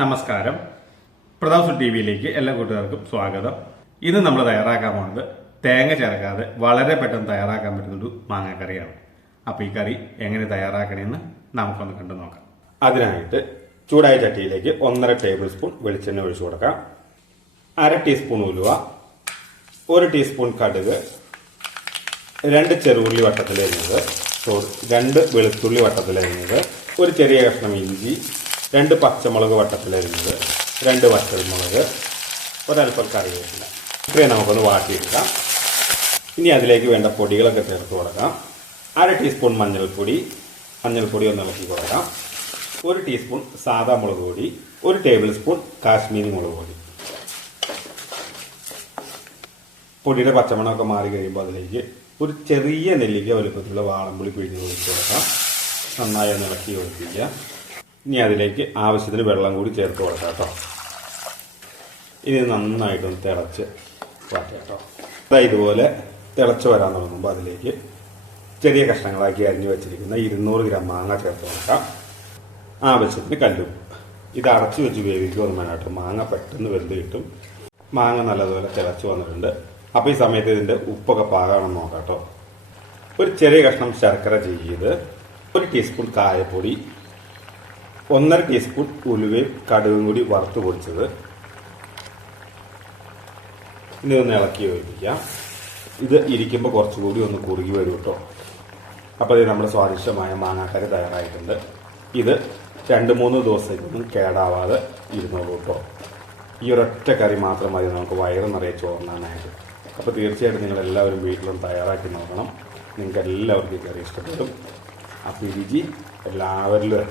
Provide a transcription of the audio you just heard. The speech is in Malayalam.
നമസ്കാരം. പ്രതാപ്സു ടി വിയിലേക്ക് എല്ലാ കൂട്ടുകാർക്കും സ്വാഗതം. ഇന്ന് നമ്മൾ തയ്യാറാക്കാൻ പോകുന്നത് തേങ്ങ ചേർക്കാതെ വളരെ പെട്ടെന്ന് തയ്യാറാക്കാൻ പറ്റുന്നൊരു മാങ്ങാക്കറിയാണ്. അപ്പോൾ ഈ കറി എങ്ങനെ തയ്യാറാക്കണമെന്ന് നമുക്കൊന്ന് കണ്ടു നോക്കാം. അതിനായിട്ട് ചൂടായ ചട്ടിയിലേക്ക് ഒന്നര ടേബിൾ സ്പൂൺ വെളിച്ചെണ്ണ ഒഴിച്ചു കൊടുക്കാം. അര ടീസ്പൂൺ ഉലുവ ഒരു ടീസ്പൂൺ കടുക് രണ്ട് ചെറുള്ളി വട്ടത്തിലരിഞ്ഞത് രണ്ട് വെളുത്തുള്ളി വട്ടത്തിലരിഞ്ഞത് ഒരു ചെറിയ കഷ്ണം ഇഞ്ചി രണ്ട് പച്ചമുളക് വട്ടത്തിൽ വട്ടത്തിലരിഞ്ഞത് രണ്ട് വറ്റൽമുളക്. ഒരൽപ്പം കറിവേപ്പില ഇത്രയും നമുക്കൊന്ന് വാട്ടിയെടുക്കാം. ഇനി അതിലേക്ക് വേണ്ട പൊടികളൊക്കെ ചേർത്ത് കൊടുക്കാം. അര ടീസ്പൂൺ മഞ്ഞൾപ്പൊടി. മഞ്ഞൾപ്പൊടി ഒന്ന് ഇളക്കി കൊടുക്കാം. ഒരു ടീസ്പൂൺ സാദാ മുളക് പൊടി. ഒരു ടേബിൾ സ്പൂൺ കാശ്മീരി മുളക് പൊടി. പൊടിയുടെ പച്ചമണമൊക്കെ മാറി കഴിയുമ്പോൾ അതിലേക്ക് ഒരു ചെറിയ നെല്ലിക്ക വലുപ്പത്തിലുള്ള വാളമ്പുളി പിഴിഞ്ഞ് ഒഴിച്ച് കൊടുക്കാം. നന്നായി ഒന്ന് ഇളക്കി യോജിപ്പിക്കുക. ഇനി അതിലേക്ക് ആവശ്യത്തിന് വെള്ളം കൂടി ചേർത്ത് കൊടുക്കാം കേട്ടോ. ഇനി നന്നായിട്ടൊന്ന് തിളച്ച് വാട്ടാം കേട്ടോ. അതായത് ഇതുപോലെ തിളച്ച് വരാൻ തുടങ്ങുമ്പോൾ അതിലേക്ക് ചെറിയ കഷ്ണങ്ങളാക്കി അരിഞ്ഞു വെച്ചിരിക്കുന്ന ഇരുന്നൂറ് ഗ്രാം മാങ്ങ ചേർത്ത് കൊടുക്കാം. ആവശ്യത്തിന് കല്ലുപ്പ് ഇത് അടച്ചു വെച്ച് വേവിക്കുമെന്ന് വേണം കേട്ടോ. മാങ്ങ പെട്ടെന്ന് വെന്ത് കിട്ടും. മാങ്ങ നല്ലതുപോലെ തിളച്ച് വന്നിട്ടുണ്ട്. അപ്പോൾ ഈ സമയത്ത് ഇതിന്റെ ഉപ്പൊക്കെ പാകാണെന്ന് നോക്കാം കേട്ടോ. ഒരു ചെറിയ കഷ്ണം ശർക്കര ചെയ്ത് ഒരു ടീസ്പൂൺ കായപ്പൊടി ഒന്നര ടീസ്പൂൺ ഉലുവയും കടുകും കൂടി വറുത്ത് പൊടിച്ചത്. ഇനി ഒന്ന് ഇളക്കി യോജിപ്പിക്കാം. ഇത് ഇരിക്കുമ്പോൾ കുറച്ചുകൂടി ഒന്ന് കുറുകി വരും കേട്ടോ അപ്പോൾ ഇത് നമ്മുടെ സ്വാദിഷ്ടമായ മാങ്ങാക്കറി തയ്യാറായിട്ടുണ്ട്. ഇത് രണ്ട് മൂന്ന് ദിവസത്തേക്കൊന്നും കേടാവാതെ ഇരുന്നോളൂ കേട്ടോ ഈ ഒരൊറ്റ കറി മാത്രം മതി. നമുക്ക് വയറ് നിറയെ ചോറിനാനായിട്ട് അപ്പോൾ തീർച്ചയായിട്ടും നിങ്ങൾ എല്ലാവരും വീട്ടിലും തയ്യാറാക്കി നോക്കണം. നിങ്ങൾക്ക് എല്ലാവർക്കും ഈ കറി ഇഷ്ടപ്പെടും. അപ്പോൾ രുചി എല്ലാവരിലും